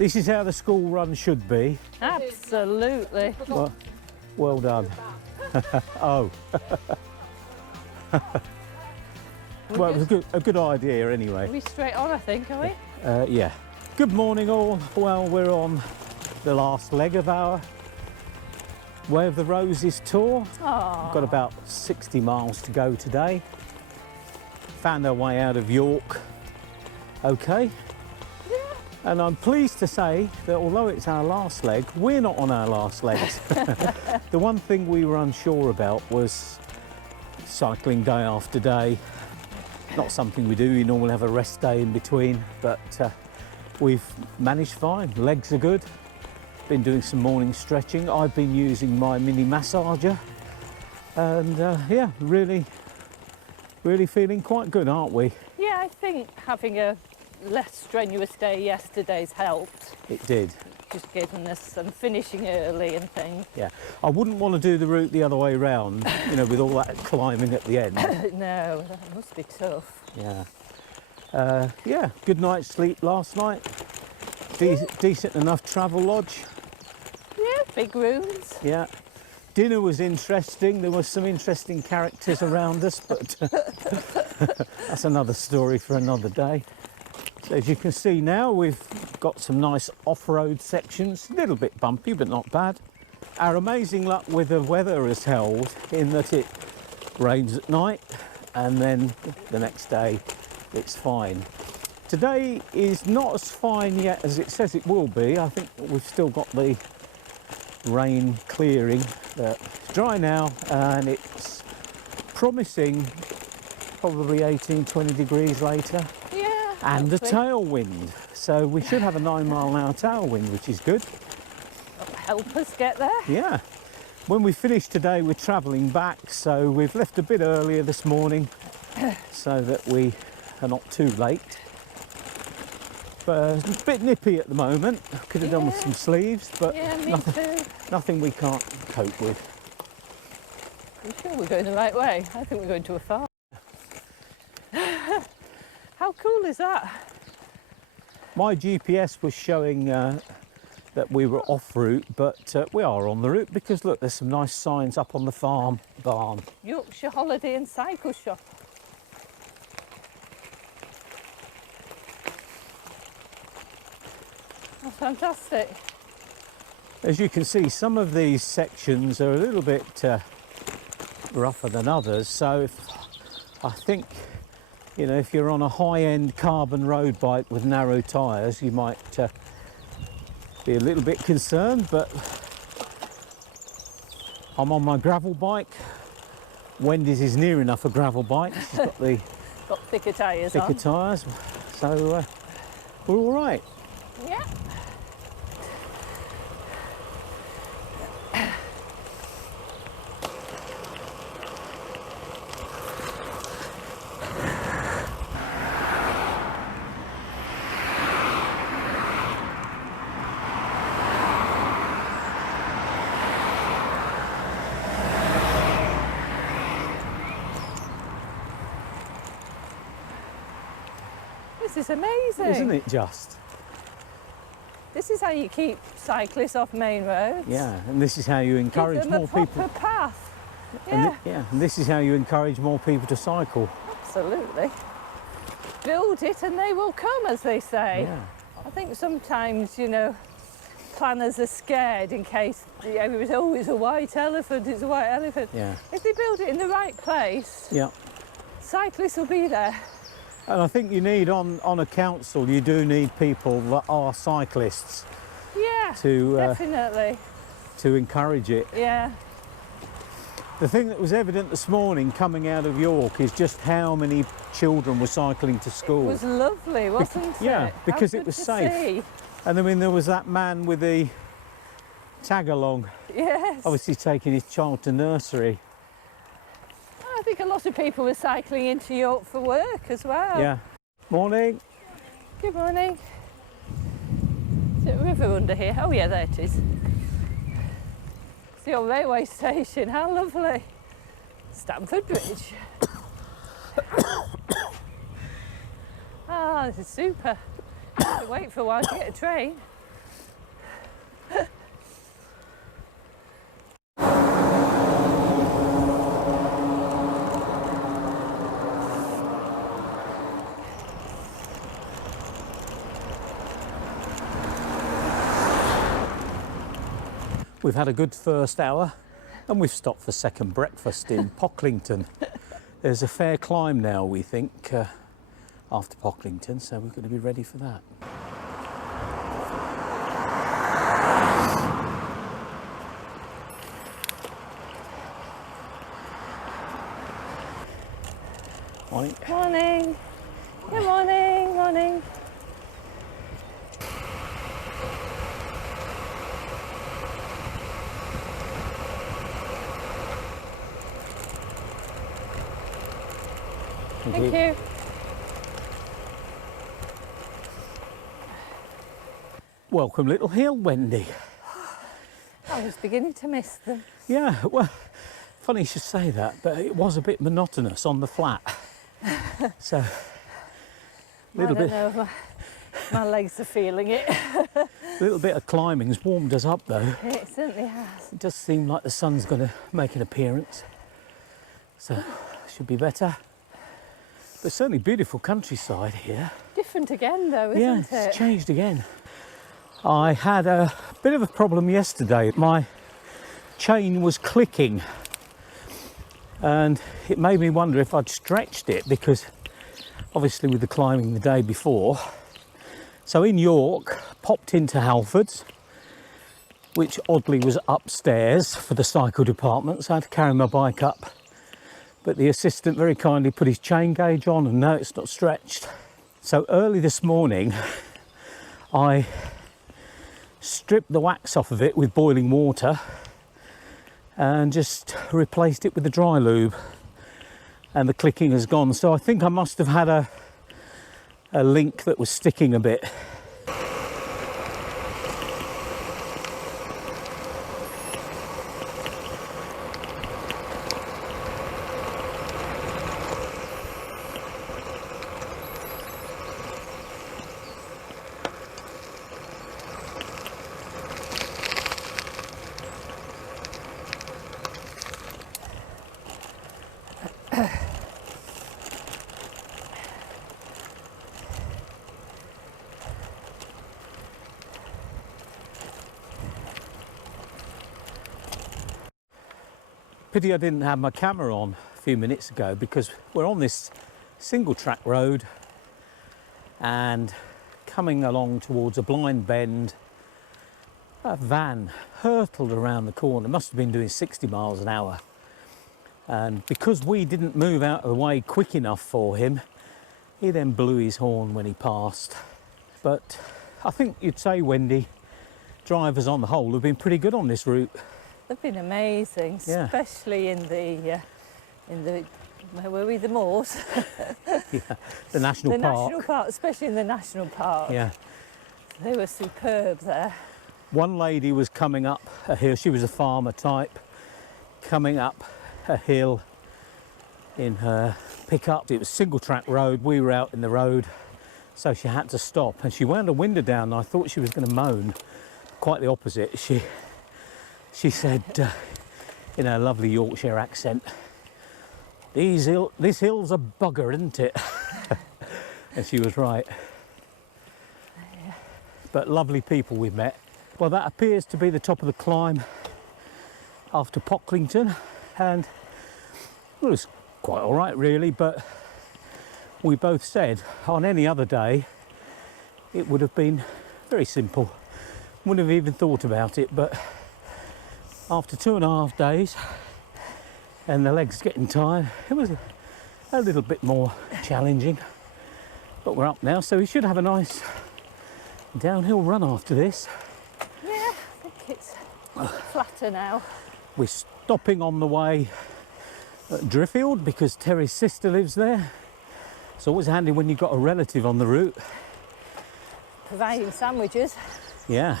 This is how the school run should be. Absolutely. Well done. Oh. Well, it was a good idea anyway. Are we straight on, I think, are we? Yeah. Good morning all. Well, we're on the last leg of our Way of the Roses tour. Aww. We've got about 60 miles to go today. Found our way out of York. Okay. Yeah. And I'm pleased to say that although it's our last leg, we're not on our last legs. The one thing we were unsure about was cycling day after day. Not something we do, you normally have a rest day in between, but we've managed fine. Legs are good. Been doing some morning stretching. I've been using my mini massager, and yeah, really feeling quite good, aren't we? Yeah, I think having a less strenuous day yesterday's helped. It did. Just giving us some finishing early and things. Yeah, I wouldn't want to do the route the other way round, you know, with all that climbing at the end. No, that must be tough. Yeah. Yeah, good night's sleep last night. Decent enough travel lodge. Yeah, big rooms. Yeah. Dinner was interesting. There were some interesting characters around us, but that's another story for another day. So as you can see now, we've got some nice off-road sections, a little bit bumpy, but not bad. Our amazing luck with the weather has held in that it rains at night and then the next day it's fine. Today is not as fine yet as it says it will be. I think we've still got the rain clearing. It's dry now and it's promising probably 18-20 degrees later. Yeah. And a tailwind, so we should have a 9-mile-an-hour tailwind, which is good. That'll help us get there. Yeah. When we finish today, we're travelling back, so we've left a bit earlier this morning so that we are not too late. But it's a bit nippy at the moment. Could have done with some sleeves, but Yeah, me too. nothing we can't cope with. I'm sure we're going the right way. I think we're going to a farm. How cool is that? My GPS was showing that we were off route, but we are on the route because look, there's some nice signs up on the farm barn. Yorkshire Holiday and Cycle Shop. That's fantastic. As you can see, some of these sections are a little bit rougher than others, so I think, you know, if you're on a high-end carbon road bike with narrow tyres, you might be a little bit concerned, but I'm on my gravel bike. Wendy's is near enough a gravel bike. She's got the Got thicker tyres on. thicker tyres, so we're all right. Yeah. This is amazing. Isn't it just? This is how you keep cyclists off main roads. Yeah, and this is how you encourage Give them more a proper people. path. And Yeah, and this is how you encourage more people to cycle. absolutely. Build it and they will come, as they say. Yeah. I think sometimes, you know, planners are scared in case everybody's, oh, it's a white elephant, it's a white elephant. Yeah. If they build it in the right place, Yeah. cyclists will be there. And I think you need, on a council, you do need people that are cyclists Yeah, to definitely. to encourage it. Yeah, The thing that was evident this morning coming out of York is just how many children were cycling to school. it was lovely, wasn't it? yeah, How because it good was to safe. see. And I mean, there was that man with the tag along, Yes. obviously taking his child to nursery. I think a lot of people were cycling into York for work as well. Yeah. Morning. Good morning. Is it a river under here? Oh yeah, there it is. It's the old railway station, how lovely. Stamford Bridge. Ah, this is super. You have to wait for a while to get a train. We've had a good first hour and we've stopped for second breakfast in Pocklington. There's a fair climb now, we think, after Pocklington, so we're going to be ready for that. Morning. Morning. Good morning, morning. Thank you. Welcome Little Hill, Wendy. I was beginning to miss them. Yeah, well, funny you should say that, but it was a bit monotonous on the flat. So, a little bit. I don't know if my legs are feeling it. A little bit of climbing's warmed us up though. It certainly has. It does seem like the sun's going to make an appearance, so should be better. But certainly beautiful countryside here. Different again though, isn't Yeah, it? it's changed again. I had a bit of a problem yesterday. My chain was clicking and it made me wonder if I'd stretched it, because obviously with the climbing the day before. So in York, popped into Halfords, which oddly was upstairs for the cycle department, so I had to carry my bike up. But the assistant very kindly put his chain gauge on and no, it's not stretched. So early this morning, I stripped the wax off of it with boiling water and just replaced it with the dry lube, and the clicking has gone. So I think I must have had a link that was sticking a bit. Pity I didn't have my camera on a few minutes ago, because we're on this single track road and coming along towards a blind bend. A van hurtled around the corner, must have been doing 60 miles an hour. And because we didn't move out of the way quick enough for him, he then blew his horn when he passed. But I think you'd say, Wendy, drivers on the whole have been pretty good on this route. They've been amazing, Yeah. especially in the where were we, the moors? Yeah, the national The park. national park, especially in the national park. Yeah. They were superb there. One lady was coming up a hill, she was a farmer type, coming up a hill in her pickup. It was single track road, we were out in the road, so she had to stop, and she wound her window down and I thought she was going to moan. Quite the opposite. She said, in her lovely Yorkshire accent, this hill's a bugger, isn't it? And she was right. But lovely people we've met. Well, that appears to be the top of the climb after Pocklington, and well, it was quite all right really, but we both said on any other day it would have been very simple. Wouldn't have even thought about it, but after 2.5 days and the legs getting tired, it was a little bit more challenging. But we're up now, so we should have a nice downhill run after this. Yeah, I think it's flatter now. We're stopping on the way at Driffield because Terry's sister lives there. It's always handy when you've got a relative on the route. Providing sandwiches. Yeah.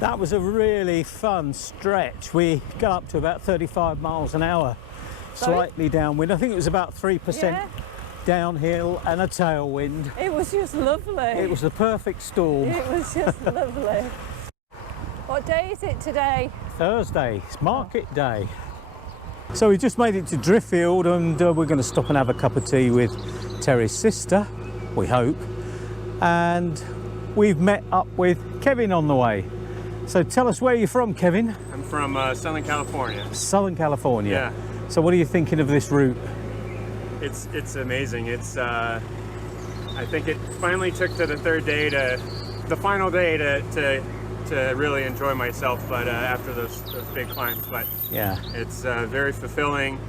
That was a really fun stretch. We got up to about 35 miles an hour, slightly downwind. I think it was about 3% downhill and a tailwind. It was just lovely. It was the perfect storm. It was just lovely. What day is it today? Thursday, it's market day. So we just made it to Driffield, and we're going to stop and have a cup of tea with Terry's sister, we hope. And we've met up with Kevin on the way. So tell us where you're from, Kevin. I'm from Southern California. Southern California. Yeah. So what are you thinking of this route? It's amazing. I think it finally took to the final day to really enjoy myself, but after those big climbs. But yeah, it's very fulfilling.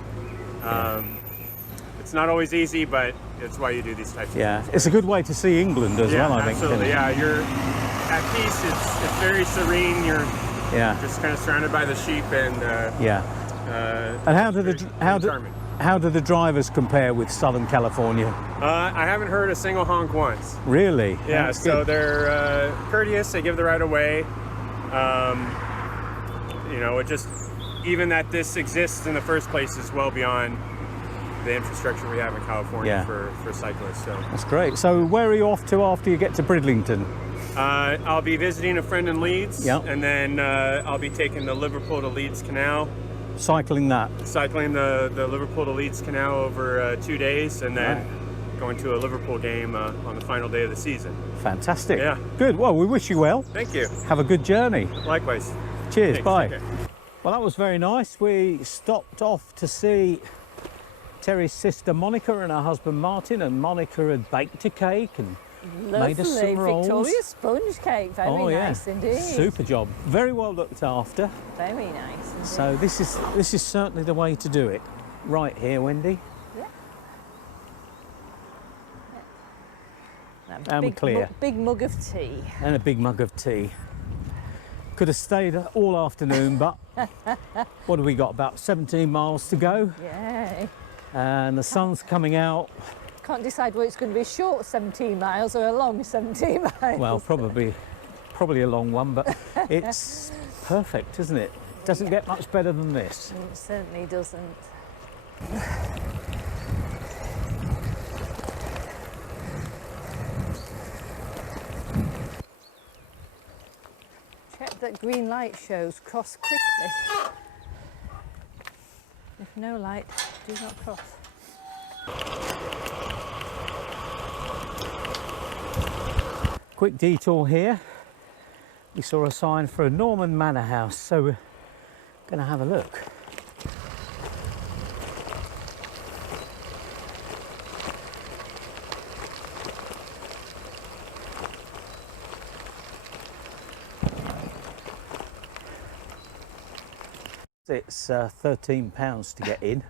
It's not always easy, but it's why you do these types of things. It's a good way to see England as well, I think. Absolutely. Yeah, you're at peace. It's very serene. You're just kind of surrounded by the sheep, and and how do the drivers compare with Southern California? I haven't heard a single honk once. Really? Yeah, That's so good. they're courteous. They give the right of way. It just, even that this exists in the first place is well beyond the infrastructure we have in California for cyclists. So that's great. So where are you off to after you get to Bridlington? I'll be visiting a friend in Leeds, and then I'll be taking the Liverpool to Leeds Canal. Cycling the Liverpool to Leeds Canal over 2 days, and then going to a Liverpool game on the final day of the season. Fantastic. Yeah. Good. Well, we wish you well. Thank you. Have a good journey. Likewise. Cheers. Thanks. Bye. Okay. Well, that was very nice. We stopped off to see Terry's sister Monica and her husband Martin, and Monica had baked a cake and made us some rolls. Victoria sponge cake, very nice indeed. Super job. Very well looked after. Very nice indeed. So this is certainly the way to do it. Right here, Wendy. And we're clear. Big mug of tea. And a big mug of tea. Could have stayed all afternoon, but what have we got? About 17 miles to go. Yay. And the sun's coming out. Can't decide whether it's going to be a short 17 miles or a long 17 miles. Well, probably a long one, but it's perfect, isn't it? Doesn't get much better than this. It certainly doesn't. Check that green light shows cross quickly. If no light, do not cross. Quick detour here. We saw a sign for a Norman manor house, so we're going to have a look. It's £13 to get in,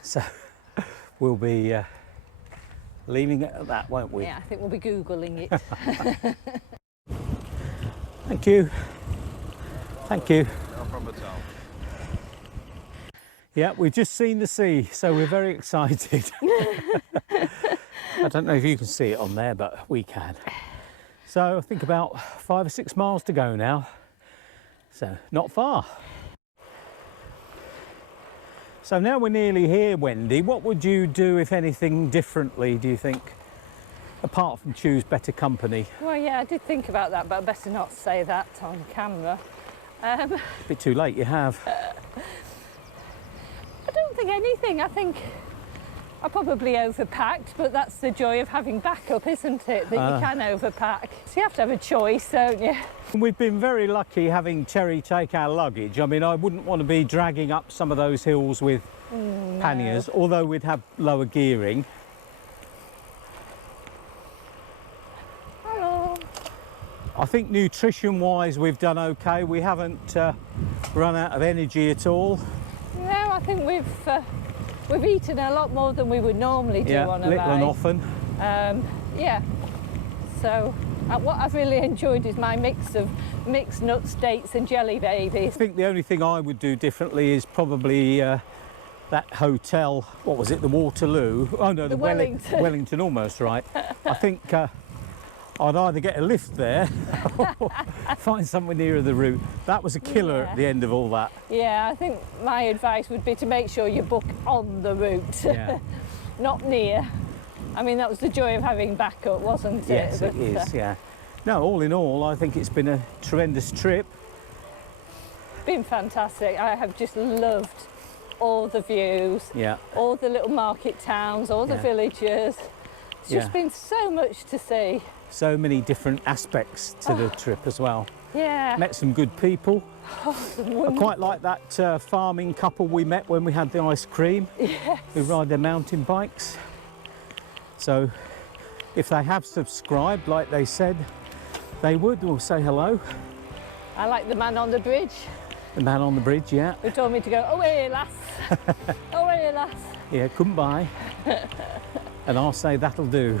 so we'll be leaving it at that, won't we? Yeah, I think we'll be Googling it. Thank you. Thank you. No problem at all. Yeah, we've just seen the sea, so we're very excited. I don't know if you can see it on there, but we can. So I think about 5 or 6 miles to go now. So not far. So now we're nearly here, Wendy. What would you do, if anything, differently, do you think? Apart from choose better company. Well, yeah, I did think about that, but I better not say that on camera. A bit too late, you have. I don't think anything. I think I probably overpacked, but that's the joy of having backup, isn't it? That you can overpack. So you have to have a choice, don't you? We've been very lucky having Terry take our luggage. I mean, I wouldn't want to be dragging up some of those hills with panniers, although we'd have lower gearing. Hello. I think nutrition-wise we've done okay. We haven't run out of energy at all. No, I think we've eaten a lot more than we would normally do on a little ride. and often. Yeah. So what I've really enjoyed is my mix of mixed nuts, dates and jelly babies. I think the only thing I would do differently is probably that hotel, what was it, the Waterloo? Oh no, the Wellington. Wellington, almost right. I think I'd either get a lift there or find somewhere nearer the route. That was a killer at the end of all that. Yeah, I think my advice would be to make sure you book on the route, Yeah. not near. I mean, that was the joy of having backup, wasn't it? Yes, it is, yeah. No, all in all, I think it's been a tremendous trip. been fantastic. I have just loved all the views, Yeah. all the little market towns, all the Yeah. villages. It's just Yeah. been so much to see. So many different aspects to the trip as well. Yeah. Met some good people. I quite like that farming couple we met when we had the ice cream. Yes. Who ride their mountain bikes. So if they have subscribed, like they said they would, we'll say hello. I like the man on the bridge The man on the bridge, yeah. who told me to go, away lass, away lass. Yeah, come by. And I'll say that'll do.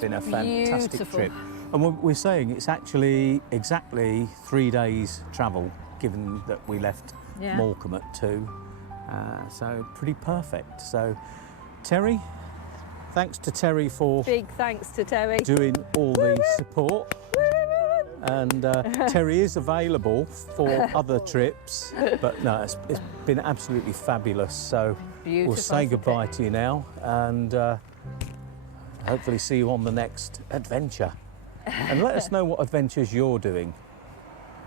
Been a fantastic Beautiful. trip. And we're saying it's actually exactly 3 days travel, given that we left Yeah. Morecambe at 2. So pretty perfect. So Terry, thanks to Terry for Big thanks to Terry. doing all the support. And Terry is available for other trips, but no, it's been absolutely fabulous. So Beautiful. we'll say goodbye to you now, and hopefully see you on the next adventure. And let us know what adventures you're doing.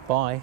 Bye.